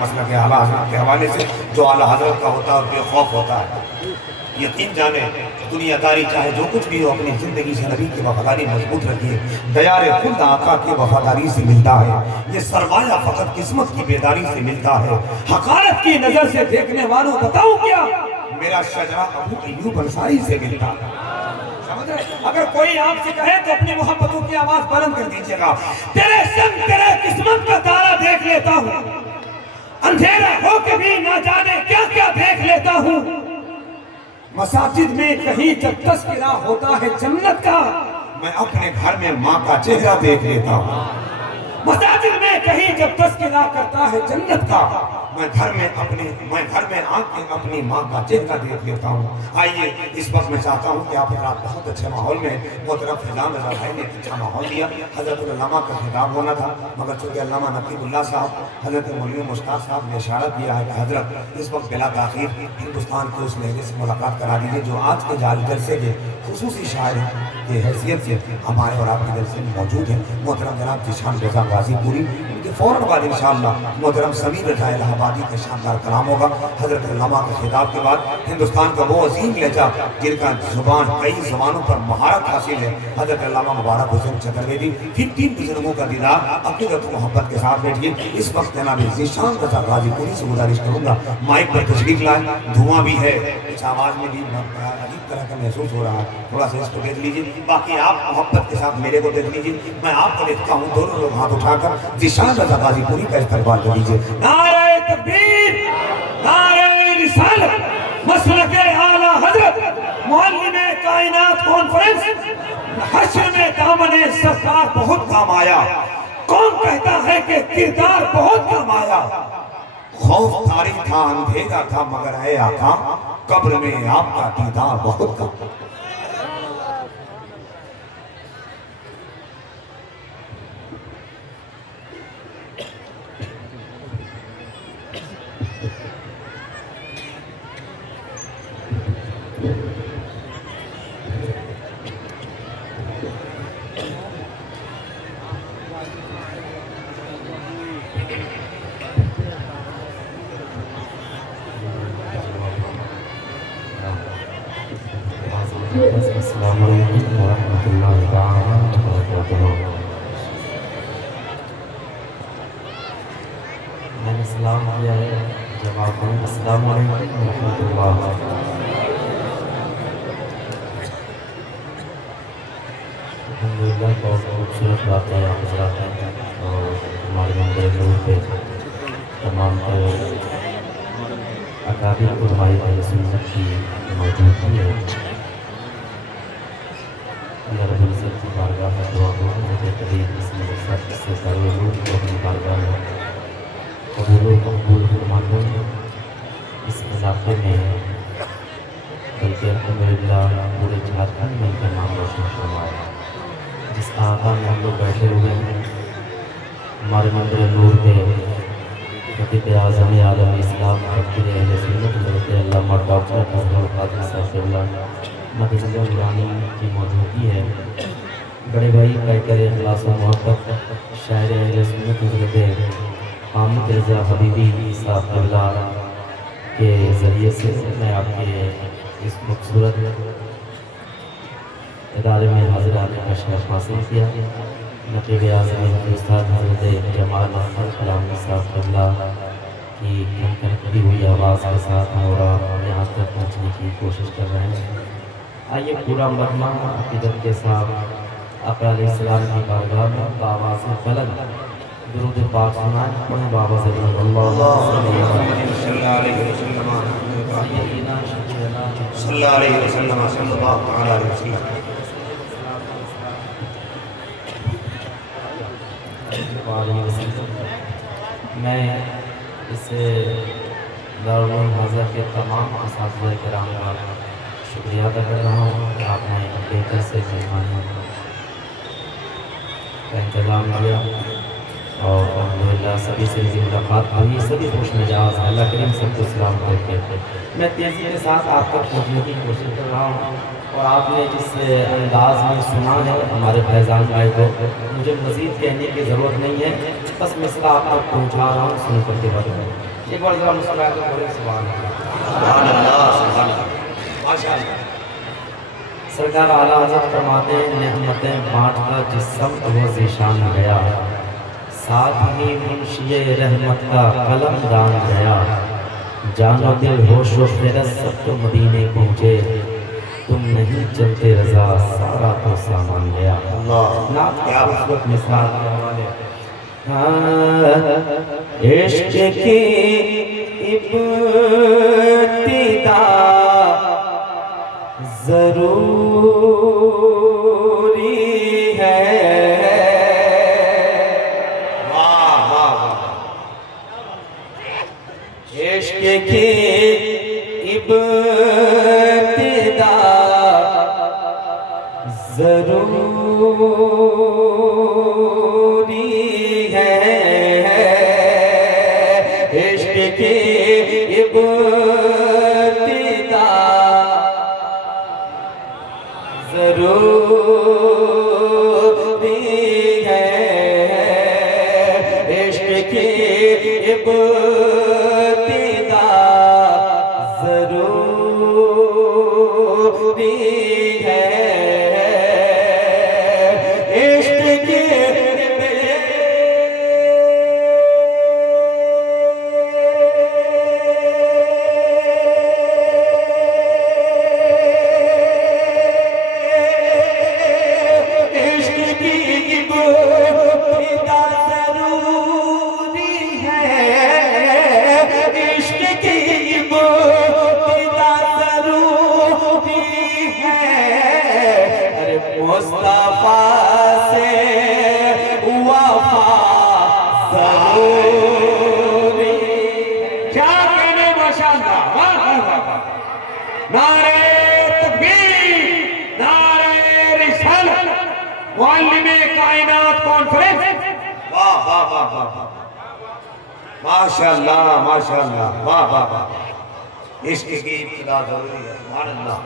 मसला के आला हज़रत के हवाले से, जो आला हज़रत का होता है और बेखौफ होता है। यकीन जाने दुनियादारी चाहे जो कुछ भी हो, अपनी ज़िंदगी से नबी की वफादारी मजबूत रखिए। दयारे खुद आका की वफादारी से मिलता है। ये सरमाया फ़कत किस्मत की बेदारी से मिलता है। हक़ारत की नज़र से देखने वालों बताऊं क्या, मेरा शजरा अबू अय्यूब अंसारी से मिलता है। समझ रहे? अगर कोई आपसे कहे तो अपनी मोहब्बतों की आवाज़ बुलंद कर दीजिएगा। तेरे संग तेरे किस्मत का तारा देख लेता हूँ, अंधेरा हो के भी ना जाने क्या क्या देख लेता हूँ। मसाजिद में कहीं जब तस्करा होता है जन्नत का, मैं अपने घर में माँ का चेहरा देख लेता हूँ। मसाजिद में कहीं जब तस्करा करता है जन्नत का, मैं घर में आके अपनी माँ का चेहरा देख लेता हूँ। आइए, इस वक्त मैं चाहता हूँ कि आप रात बहुत अच्छे माहौल में मोहतरम फिजाम रज़ा भाई ने अच्छा माहौल दिया। हज़रत अल्लामा का खिताब होना था, मगर चूँकि अल्लामा नकीबुल्लाह साहब हज़रत मौलवी मुश्ताक साहब ने इशारा किया है कि हज़रत इस वक्त बिला ताख़ीर हिंदुस्तान के उस लहजे से मुलाकात करा दीजिए जो आज के जलसे के खुसूसी शायर की हैसियत से हमारे और आपके जलसे में मौजूद है। मोहतरम जनाब जिशान रज़ा गाज़ीपुरी, उनके फ़ौरन बाद इंशाअल्लाह मोहतरम समीर रज़ा इलाहाबादी का शानदार कलाम होगा। हज़रत अल्लामा के खिताब के बाद हिंदुस्तान का वो अजीम लहजा जिनका ज़ुबान कई ज़बानों पर महारत हासिल है, हज़रत अल्लामा मुबारक हुसैन चतुर्वेदी। फिर 3 बुजुर्गों का दीदार अक़ीदत मोहब्बत के साथ बैठिए। इस वक्त जनाब ज़ीशान रज़ा गाज़ीपुरी से गुजारिश करूँगा माइक पर तशरीफ़ लाए। धुआं भी है, कुछ आवाज़ में भी अजीब तरह का महसूस हो रहा है, थोड़ा सा इसको देख लीजिए। बाकी आप मोहब्बत के साथ मेरे को देख लीजिए, मैं आपको देखता हूँ। दोनों लोग हाथ उठाकर ज़ीशान रज़ा गाज़ीपुरी का इस्तकबाल कर लीजिए। नारे तकबीर, नारे रिसालत, मसलके आला हज़रत, मुअल्लिमे कायनात कॉन्फ्रेंस। हश्र में दामने सरकार बहुत काम आया, कौन कहता है कि किरदार बहुत काम आया। खौफ तारी था, अंधेरा था, मगर है आका कब्र में आपका दीदार बहुत काम। अस्सलामु अलैकुम वरहमतुल्लाहि तआला वबरकातुहू। मैंने सलाम किया है, जवाब में अस्सलामु अलैकुम वरहमतुल्लाह। अल्हम्दुलिल्लाह, बहुत खूबसूरत बात है आप हज़रात हैं और हमारे मंदिर नूर पे तमाम अकाबिर उलमाए अहले सुन्नत की मौजूदगी है। अल्लाह रब्बुल इज़्ज़त की बारगाह में दुआ हो मुझे करीब इससे ज़रूर को अपनी बारगाह में कबूल फरमा दो। इस इलाके में बल्कि अल्हम्दुलिल्लाह पूरे झारखंड में इनका नाम रोशन फरमाया। जिस आका में हम लोग बैठे हुए हैं, हमारे मंदिर नूर पे खतीब आज़म आलम इस्लाम फकीर अहले सुन्नत हज़रत अल्लामा डॉक्टर अज़हर क़ादरी साहब मदीना नूरानी की मौजूदगी है। बड़े भाई कहकर इखलास व मोहब्बत शायर अहले सुन्नत हज़रत हामिद रज़ा हबीबी साहब क़िबला के ज़रिए से मैं आपके इस खूबसूरत इदारे में हाज़िर आने का शरफ़ हासिल किया। नक़ीब आज़म उस्ताद हज़रत जमाल अहमद कलामी साहब क़िबला की खनखनती हुई आवाज़ के साथ और यहाँ तक पहुँचने की कोशिश कर रहे हैं। आइए पूरा मजमा अक़ीदत के साथ आका अलैहिस्सलाम की बारगाह में बावाज़ बुलंद दुरूद पाक सुनाएं। पढ़ें बाबा से मैं इस दारुल हाज़ा के तमाम असातिज़ा किराम का शुक्रिया अदा कर रहा हूँ। आपने बेहतर से मेहमानी का इंतज़ाम किया। और अल्हम्दुलिल्लाह सभी से मेरी मुलाकात हुई, सभी खुश मिजाज, अल्लाह करीम सबको सलाम करके मैं तेज़ी के साथ आप तक पहुँचने की कोशिश कर रहा हूँ। और आपने जिस अंदाज में सुना है हमारे फैज़ान भाई को, मुझे मज़ीद कहने की ज़रूरत नहीं है, बस मिसरा आप तक पहुँचा रहा हूँ, सुन करके बाद एक बार ज़रा मुस्कुराए तो बोले सुभान अल्लाह। माशाअल्लाह। सरकार आला हज़रत फरमाते हैं, नेमतें बाँटता जिस्म वो ज़ीशान गया, साथ ही मुंशिए रहमत का कलम दान गया, जानो दिल होश व खिरत सब तो मदीने पहुँचे, तुम नहीं चलते रज़ा सारा तो सामान गया। अल्लाह क्या बात है। मिसाल के हवाले इश्क की इब्तिदा ज़रूरी है, वाह वाह वाह। इश्क की इब्तिदा ज़रूरी है, इश्क की इब्तिदा ज़रूरी है, इश्क की इब्तिदा ज़रूरी है, इश्क की मुस्तफा से वफा ज़रूरी। क्या कहने माशाअल्लाह। वाह वाह वाह वाह। नारे तकबीर, नारे रिसालत, मुअल्लिमे कायनात कॉन्फ्रेंस। वाह वाह वाह वाह। माशाअल्लाह माशाअल्लाह। वाह वाह वाह। इश्क की इब्तिदा ज़रूरी है। सुभान अल्लाह।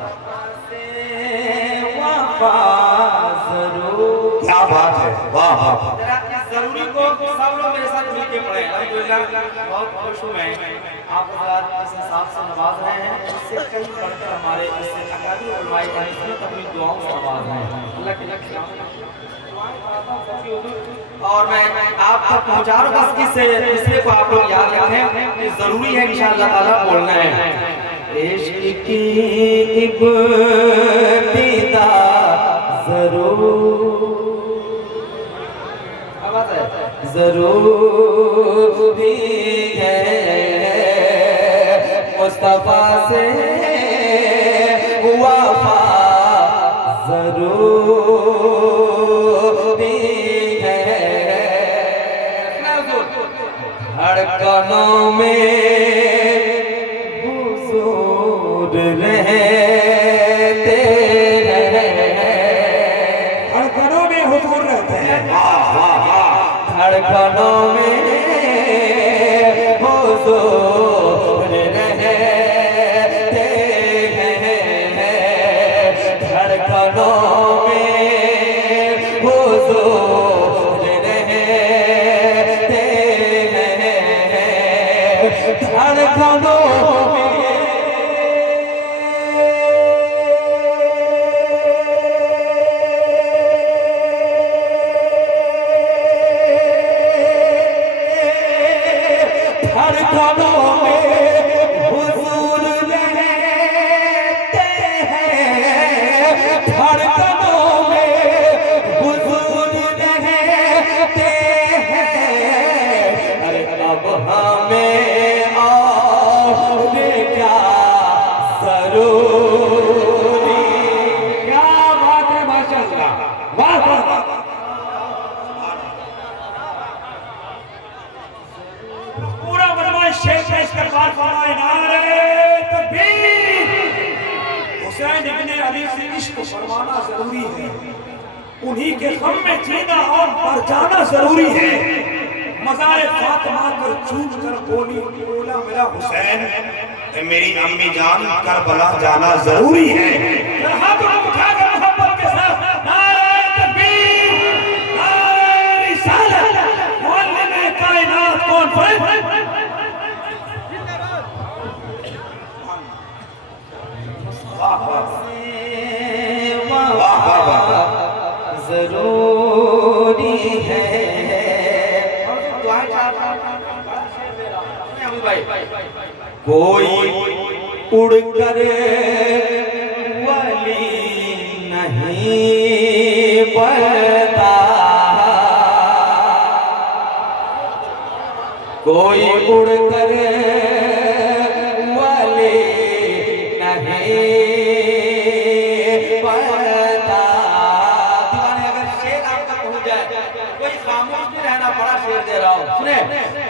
क्या बात है। वाह वाह वाह। जरूरी को सब लोग मेरे साथ मिलके पढ़े। अल्हम्दुलिल्लाह बहुत खुश हूँ मैं, आप हज़रात इस हिसाब से नवाज रहे हैं, इससे कई बढ़कर हमारे इससे अकादमी उलमाए इसमें अपनी दुआओं से नवाज रहे हैं। अल्लाह के और मैं आप तक पहुँचा रहा हूँ, बस इस दूसरे को आप लोग याद रखें कि जरूरी है इंशाअल्लाह ताला बोलना है। इश्क की इब्तिदा ज़रूरी है, मुस्तफा से वफा ज़रूरी है, धड़कनों में हुजूर रहते हैं, धड़कनों में हुजूर रहते हैं। वाह वाह वाह। धड़कनों में हुजूर रहते हैं, धड़कनों में हुजूर रहते हैं, धड़कनों धड़कनों में हुजूर रहते हैं, धड़कनों में हुजूर रहते हैं, अरे अब हमें और क्या ज़रूरी। क्या बात है माशाअल्लाह। वाह वाह वाह। पूरा बदमाश शेख का इस्तेमाल फरमाए। नारे तकबीर। हुसैन इब्ने अली से इश्क फरमाना जरूरी है, उन्हीं के गम में जीना और मर जाना जरूरी है। मज़ार फातिमा कर चूम कर बोला मेरा हुसैन, मेरी अम्मी जान करबला जाना जरूरी है। हाथ उठाकर मोहब्बत के साथ नारे तकबीर, नारे रिसालत, मुअल्लिम कायनात कॉन्फ्रेंस। जरूरी है कोई उड़कर वली नहीं बनता, कोई उड़कर वली नहीं बनता। दीवाने अगर शेर आप तक पहुंच जाए, कोई खामोश नहीं रहना, बड़ा शेर दे रहा हूं, सुने।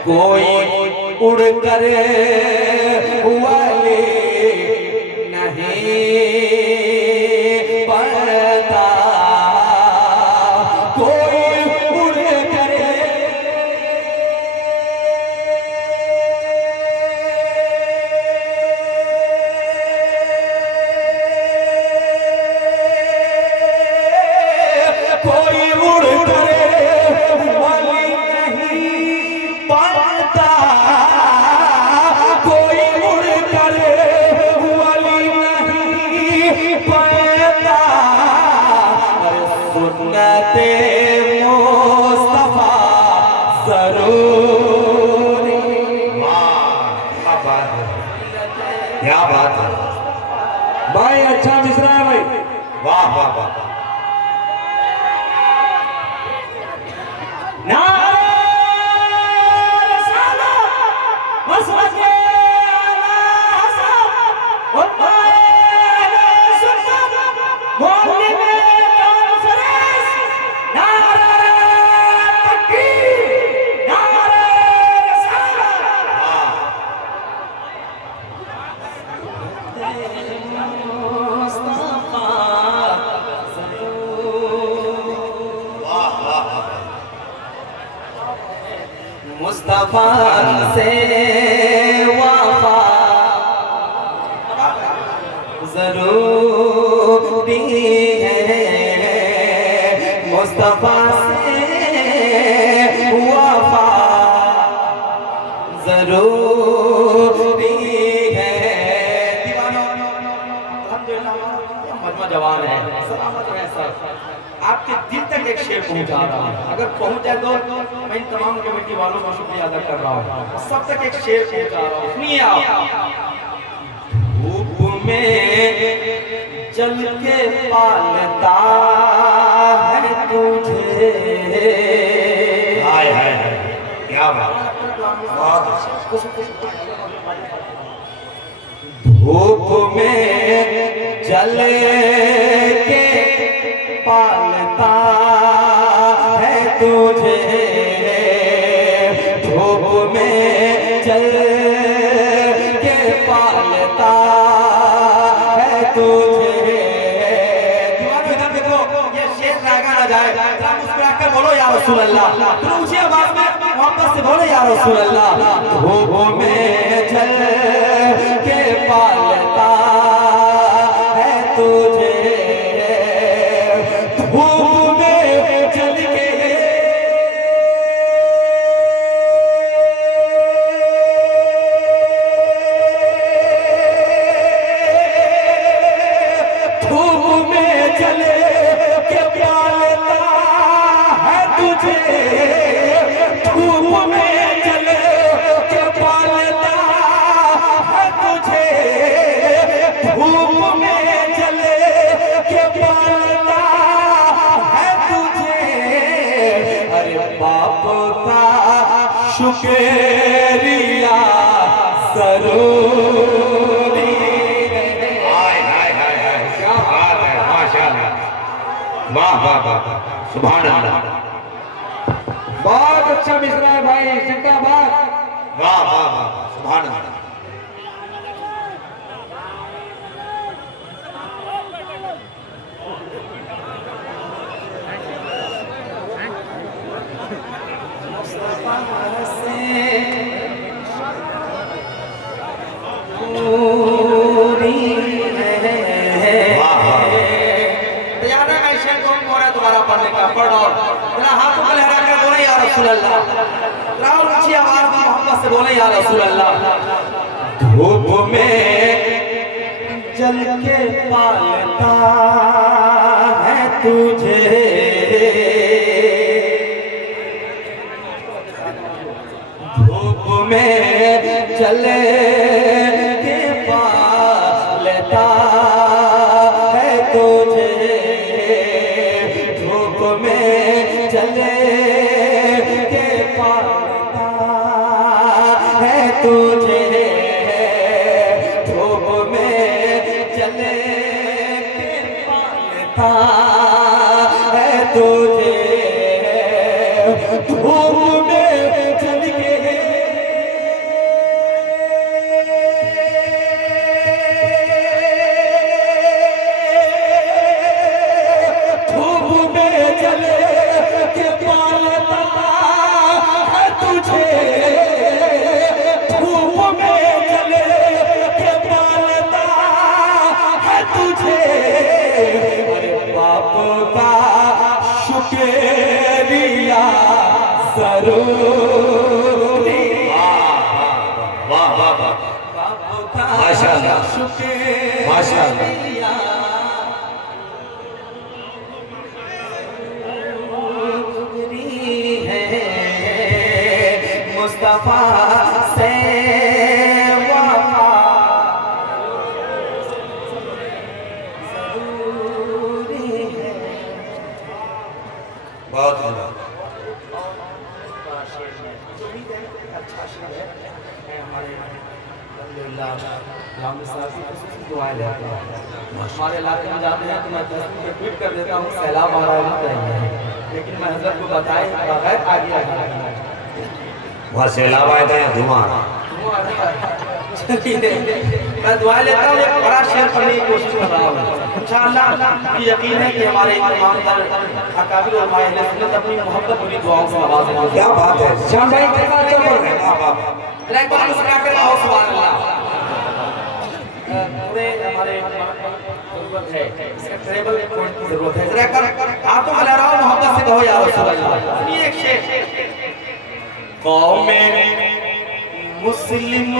कोई उड़कर वाले नहीं बनता, कोई उड़कर कोई उड़कर वाली नहीं बनता, कोई उड़कर वाली नहीं बनता। अरे सुन्नते मुस्तफा जरूरी। क्या बात है, क्या बात है भाई, अच्छा मिश्रा है भाई। वाह वाह वाह। मुस्तफा से वफा जरूरी है, मुस्तफा से वफा जरूरी है। दीवानों, अल्हम्दुलिल्लाह मजमा जवान है, सलामत है सर। आपके दिल तक एक शेर पहुंचा रहा हूं, अगर पहुंच जाए तो मैं इन तमाम कमेटी वालों का शुक्रिया अदा कर रहा हूं। सब तक एक शेर पहुंचा रहा हूं, सुनिए आप। धूप में जल के पालता है तुझे, हाय हाय हाय, क्या बात, बहुत अच्छा। धूप में जल के पालता है तुझे, धूप में जल के पालता है तुझे। दीवानों इधर देखो, ये शेर रागा ना जाए, जरा मुस्कुरा कर बोलो या रसूल अल्लाह, तो ऊंची आवाज में मोहब्बत से बोलो या रसूल अल्लाह। धूप में जल के पालता है तुझे, धूप में जल के धूप में जल के पालता है तुझे, धूप में जल के पालता है तुझे, धूप में जल के पालता है तुझे। अरे बाप का शुक्रिया जरूरी है। हाय हाय हाय हाय, क्या बात है, माशाल्लाह, वाह वाह वाह, सुभान अल्लाह, बहुत अच्छा मिश्रा है भाई, जिंदाबाद। वाह वाह वाह, सुभान अल्लाह। मुस्तफा अल्लाह। राव ऊंची आवाज में मोहब्बत से बोले या रसूल अल्लाह। धूप में जल के पालता है तुझे, धूप में जले के पालता है तुझे, धूप में जले के पालता है तुझे, धूप में जले के पालता है तुझे, धूप में जल के धूप में जले के पालता है तुझे, धूप में जले के पालता है तुझे, अरे बाप का शुक्रिया जरूरी, वाह वाह वाह, बाप का माशाअल्लाह शुक्रिया माशाअल्लाह। मुस्तफा से वफा जरूरी है। बहुत अच्छा शेर है। हमारे दुआएं लेते हैं। हमारे इलाके में जाते हैं तो मैं तस्वीर ट्वीट कर देता हूँ, सैलाब आ रहा है, लेकिन मैं हजरत को बताए बगैर आगे वहाँ सैलाब आया था या धुआं? मैं दुआ लेता हूँ, एक बड़ा शेर पढ़ने की कोशिश कर रहा हूँ। इंशाअल्लाह मुझे यकीन है कि हमारे इमाम अकाबिर और माहिर सुन्नत अपनी मोहब्बत भरी दुआओं से नवाजेंगे। क्या बात है श्याम भाई, कितना अच्छा बोल रहे हैं। एक बार मुस्कुरा कर आओ, सुभान अल्लाह। पूरे हमारे जरूरत है, इसका ट्रेबल पॉइंट की जरूरत है। जरा कर आप तो बुला रहा हूँ, मोहब्बत से कहो या रसूल अल्लाह। सुनिए एक शेर। कौमे मुस्लिम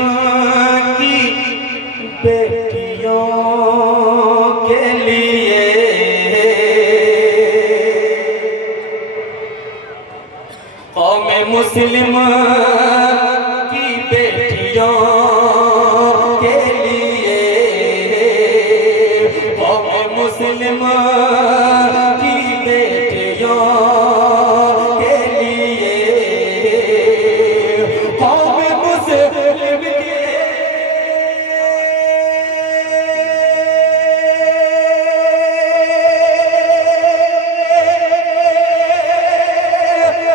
की बेटियों के लिए कौमे मुस्लिम की बेटियों के लिए, कौमे मुस्लिम की बेटियों के लिए, कौमे मुस्लिम के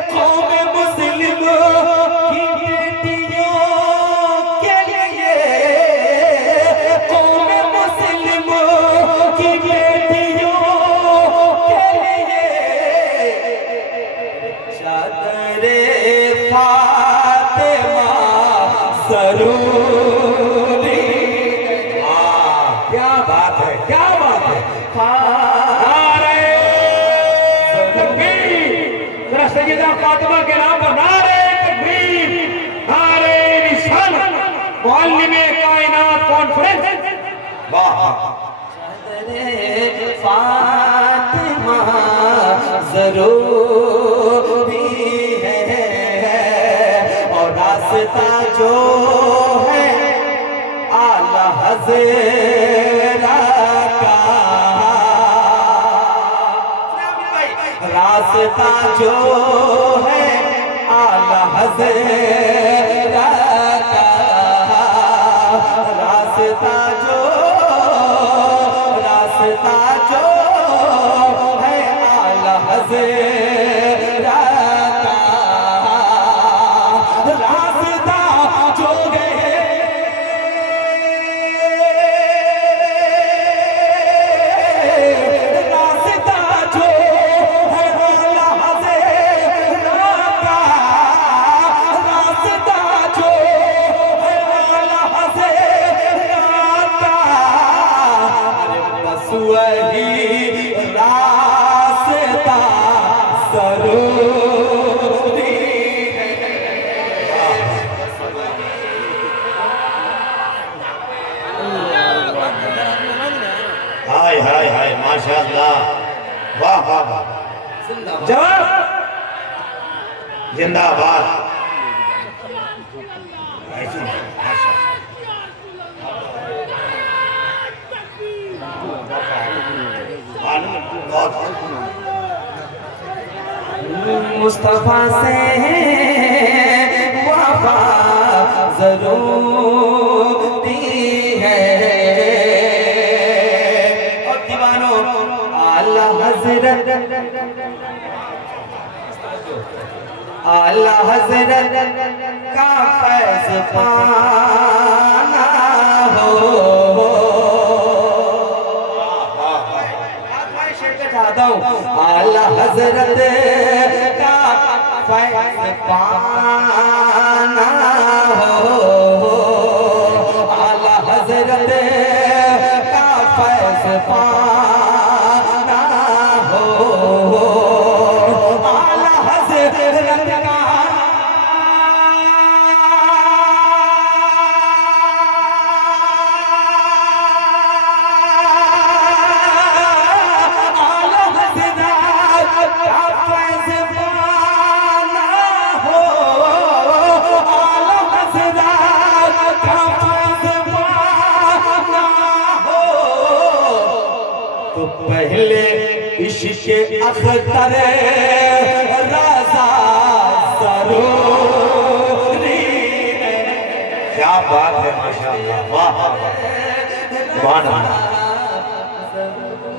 कौमे मुस्लिम की बेटियों के लिए, कौमे मुस्लिम की बेटियों के लिए, चादरे फातिमा जरूरी। क्या बात है, क्या बात है। नारे तकबीर, जरा सैयदा फातिमा के नाम पर नारे तकबीर, नारे रिसालत, मुअल्लिमे कायनात कॉन्फ्रेंस। वाह, चादरे फातिमा जरूरी है, और रास्ता जो है आला हज़रत का, रास्ता जो है आला हज़रत का, रास्ता जो है आला हज़रत का, रास्ता जो गए रास्ता जो है आला हज़रत का, रास्ता माशाअल्लाह, वाह वाह वाह, जवाब जिंदाबाद। ऐसी नहीं, माशाअल्लाह। बहुत मुस्तफा से वफा जरूरी है। और दीवानों आला हजरत का फैज़ पाना हो। आला हजरत का फैज़ पाना हो। आला हजरत का फैज़ पाना हो। आला हजरत का तो पहले इश्क़ अख्तर राज़ा ज़रूरी है। क्या बात है, माशाअल्लाह, वाह वाह वाह, सुभान अल्लाह,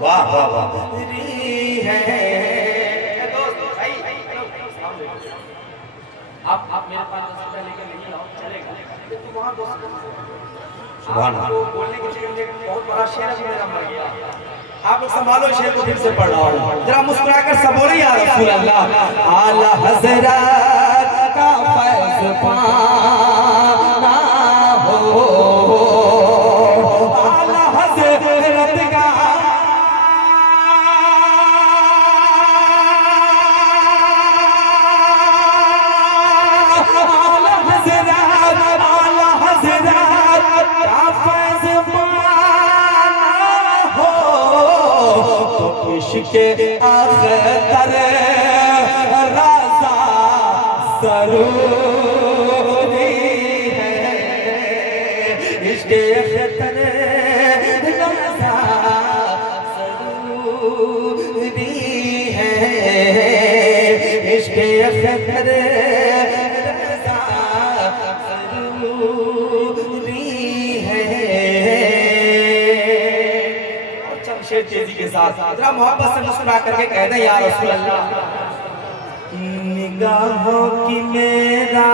वाह वाह वाह वाह। आप मेरे पास 10 रुपए लेकर नहीं आओ चलेगा, लेकिन वहाँ सुभान अल्लाह। बोलने की जगह में बहुत बड़ा शेर मेरा मर गया। आप लोग संभालो, शेर को फिर से पढ़ रहा हूँ, जरा मुस्कुराकर सब बोलो या रसूल अल्लाह। आला हज़रत का फैज़ पाना हो। आला हज़रत का इश्क़ अख्तर राज़ा ज़रूरी है। इश्क़ अख्तर राज़ा ज़रूरी है। इश्क़ अख्तर राज़ा ज़रूरी है। शेर तेजी के साथ जरा मोहब्बत से मुस्कुरा करके कह दें या रसूल अल्लाह। निगाहों की मेरा